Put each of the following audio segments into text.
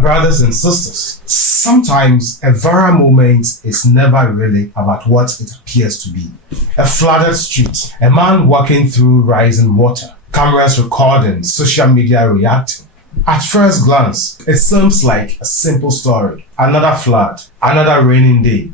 Brothers and sisters, sometimes a viral moment is never really about what it appears to be. A flooded street, a man walking through rising water, cameras recording, social media reacting. At first glance, it seems like a simple story. Another flood, another raining day,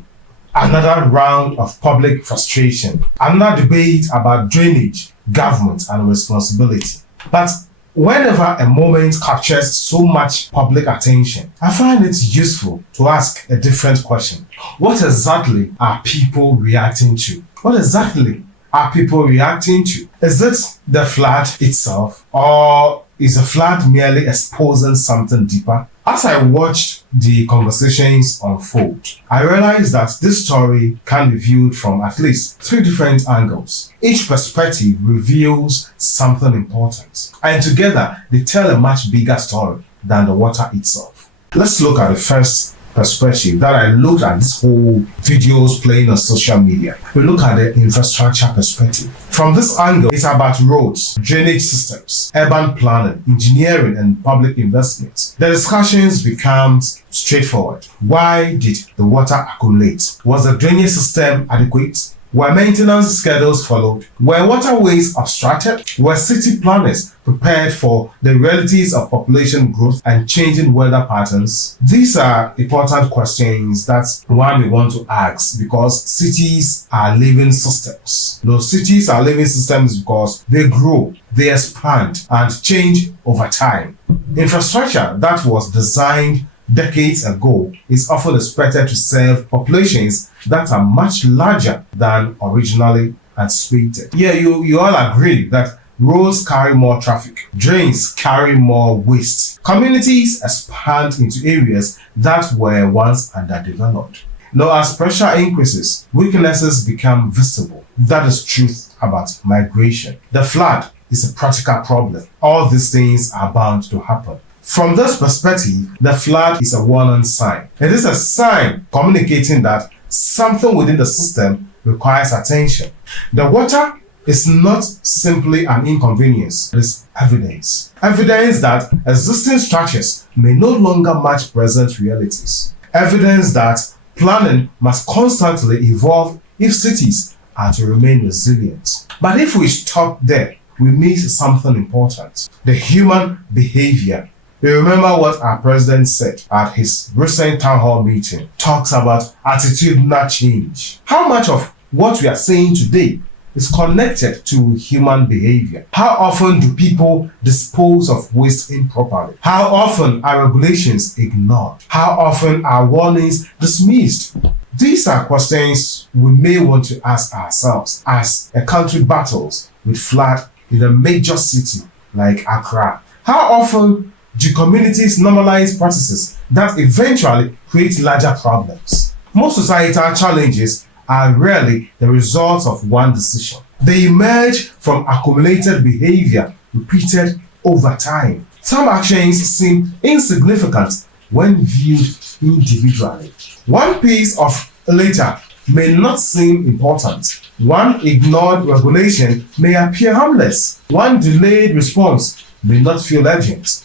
another round of public frustration, another debate about drainage, government, and responsibility. But whenever a moment captures so much public attention, I find it useful to ask a different question. What exactly are people reacting to? What exactly are people reacting to? Is it the flood itself, or is the flood merely exposing something deeper? As I watched the conversations unfold, I realized that this story can be viewed from at least 3 different angles. Each perspective reveals something important, and together they tell a much bigger story than the water itself. Let's look at the first perspective that I looked at this whole videos playing on social media. We look at the infrastructure perspective. From this angle, it's about roads, drainage systems, urban planning, engineering, and public investments. The discussions becomes straightforward. Why did the water accumulate? Was the drainage system adequate? Were maintenance schedules followed? Were waterways obstructed? Were city planners prepared for the realities of population growth and changing weather patterns? These are important questions that one may want to ask because cities are living systems. Those cities are living systems because they grow, they expand, and change over time. Infrastructure that was designed decades ago is often expected to serve populations that are much larger than originally anticipated. Yeah, you all agree that roads carry more traffic, drains carry more waste, communities expand into areas that were once underdeveloped. Now, as pressure increases, weaknesses become visible. That is truth about migration. The flood is a practical problem. All these things are bound to happen. From this perspective, the flood is a warning sign. It is a sign communicating that something within the system requires attention. The water is not simply an inconvenience, it is evidence. Evidence that existing structures may no longer match present realities. Evidence that planning must constantly evolve if cities are to remain resilient. But if we stop there, we miss something important: the human behavior. We remember what our president said at his recent town hall meeting. Talks about attitudinal change. How much of what we are saying today is connected to human behavior? How often do people dispose of waste improperly? How often are regulations ignored? How often are warnings dismissed? These are questions we may want to ask ourselves as a country battles with flood in a major city like Accra. How often do communities normalize practices that eventually create larger problems? Most societal challenges are rarely the result of one decision. They emerge from accumulated behavior repeated over time. Some actions seem insignificant when viewed individually. One piece of litter may not seem important. One ignored regulation may appear harmless. One delayed response may not feel urgent.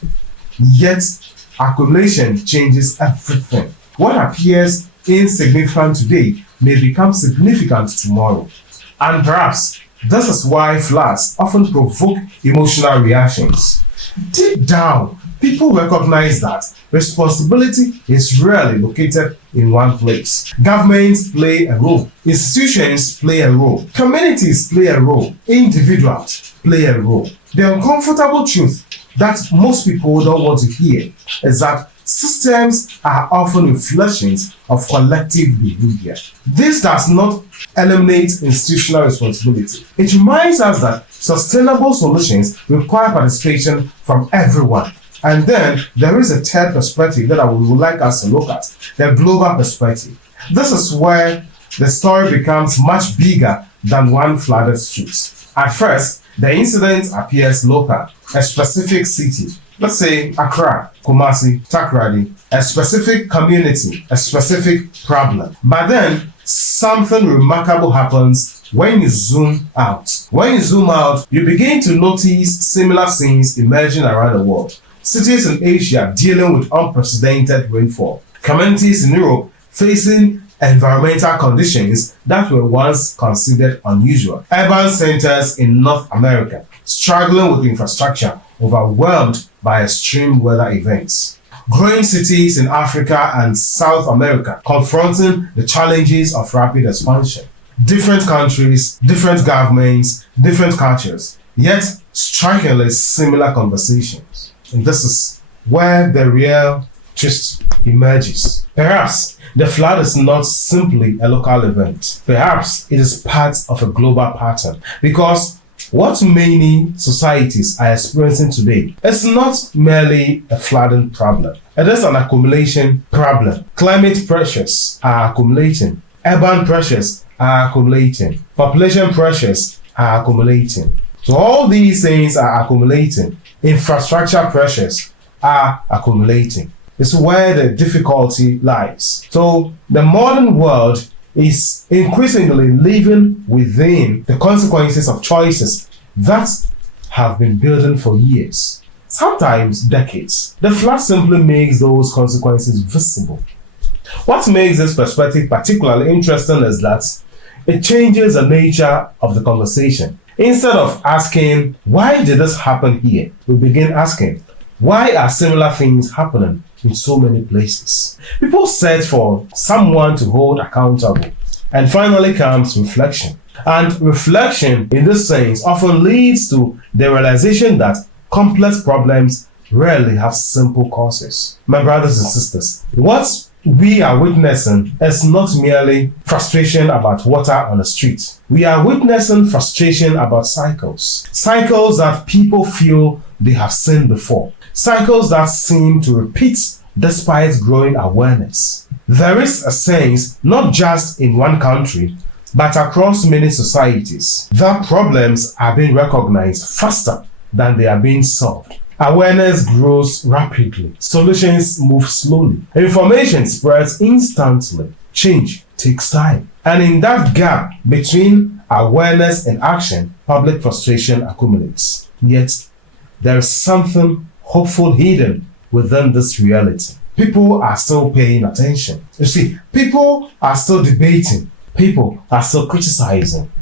Yet, accumulation changes everything. What appears insignificant today may become significant tomorrow. And perhaps this is why floods often provoke emotional reactions. Deep down, people recognize that responsibility is rarely located in one place. Governments play a role, institutions play a role, communities play a role, individuals play a role. The uncomfortable truth that most people don't want to hear is that systems are often reflections of collective behavior. This does not eliminate institutional responsibility. It reminds us that sustainable solutions require participation from everyone. And then there is a third perspective that I would like us to look at, the global perspective. This is where the story becomes much bigger than one flooded street. At first, the incident appears local, a specific city, let's say Accra, Kumasi, Takoradi, a specific community, a specific problem. But then something remarkable happens when you zoom out. When you zoom out, you begin to notice similar scenes emerging around the world. cities in Asia dealing with unprecedented rainfall, communities in Europe facing environmental conditions that were once considered unusual, urban centers in North America struggling with infrastructure overwhelmed by extreme weather events, growing cities in Africa and South America confronting the challenges of rapid expansion, different countries, different governments, different cultures, yet strikingly similar conversations. And this is where the real twist emerges. Perhaps the flood is not simply a local event. Perhaps it is part of a global pattern, because what many societies are experiencing today is not merely a flooding problem. It is an accumulation problem. Climate pressures are accumulating. Urban pressures are accumulating. Population pressures are accumulating. So all these things are accumulating. Infrastructure pressures are accumulating. It's where the difficulty lies. So the modern world is increasingly living within the consequences of choices that have been building for years, sometimes decades. The flood simply makes those consequences visible. What makes this perspective particularly interesting is that it changes the nature of the conversation. Instead of asking, why did this happen here? We begin asking, why are similar things happening in so many places? People search for someone to hold accountable. And finally comes reflection. And reflection, in this sense, often leads to the realization that complex problems rarely have simple causes. My brothers and sisters, what we are witnessing is not merely frustration about water on the street. We are witnessing frustration about cycles. Cycles that people feel they have seen before. Cycles that seem to repeat despite growing awareness. There is a sense, not just in one country, but across many societies, that problems are being recognized faster than they are being solved. Awareness grows rapidly. Solutions move slowly. Information spreads instantly. Change takes time. And in that gap between awareness and action, public frustration accumulates. Yet, there is something hopeful hidden within this reality. People are still paying attention. You see, people are still debating. People are still criticizing.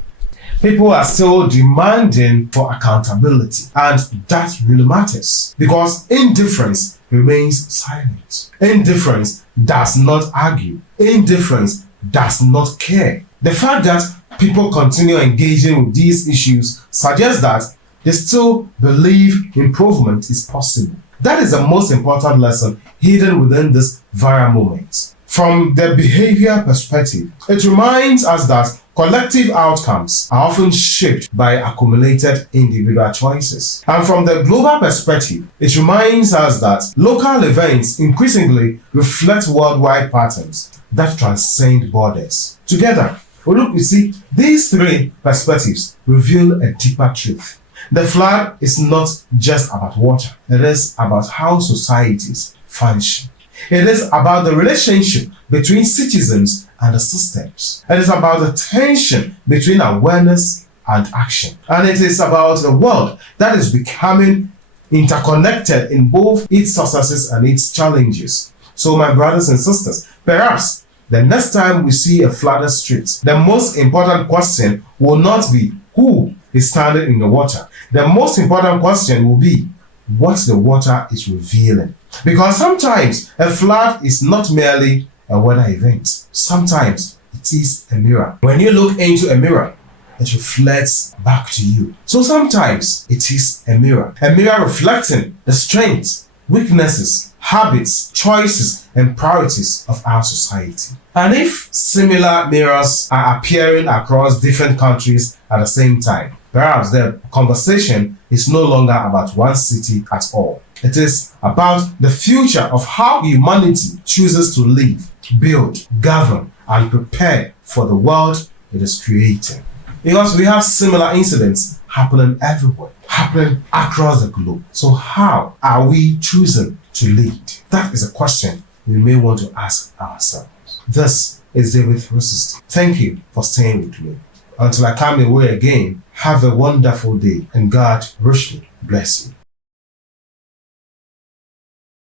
People are still demanding for accountability. And that really matters, because indifference remains silent. Indifference does not argue. Indifference does not care. The fact that people continue engaging with these issues suggests that they still believe improvement is possible. That is the most important lesson hidden within this viral moment. From the behavior perspective, it reminds us that collective outcomes are often shaped by accumulated individual choices. And from the global perspective, it reminds us that local events increasingly reflect worldwide patterns that transcend borders. Together, you see, these three perspectives reveal a deeper truth. The flood is not just about water. It is about how societies function. It is about the relationship between citizens and the systems. It is about the tension between awareness and action. And it is about the world that is becoming interconnected in both its successes and its challenges. So, my brothers and sisters, perhaps the next time we see a flooded street, the most important question will not be who is standing in the water. The most important question will be what the water is revealing. Because sometimes a flood is not merely a weather event. Sometimes it is a mirror. When you look into a mirror, it reflects back to you. So sometimes it is a mirror reflecting the strengths, weaknesses, habits, choices, and priorities of our society. And if similar mirrors are appearing across different countries at the same time, perhaps the conversation is no longer about one city at all. It is about the future of how humanity chooses to live, build, govern, and prepare for the world it is creating. Because we have similar incidents happening everywhere, happening across the globe. So how are we choosing to lead? That is a question we may want to ask ourselves. This is David Resist. Thank you for staying with me. Until I come your way again, have a wonderful day and God richly bless you.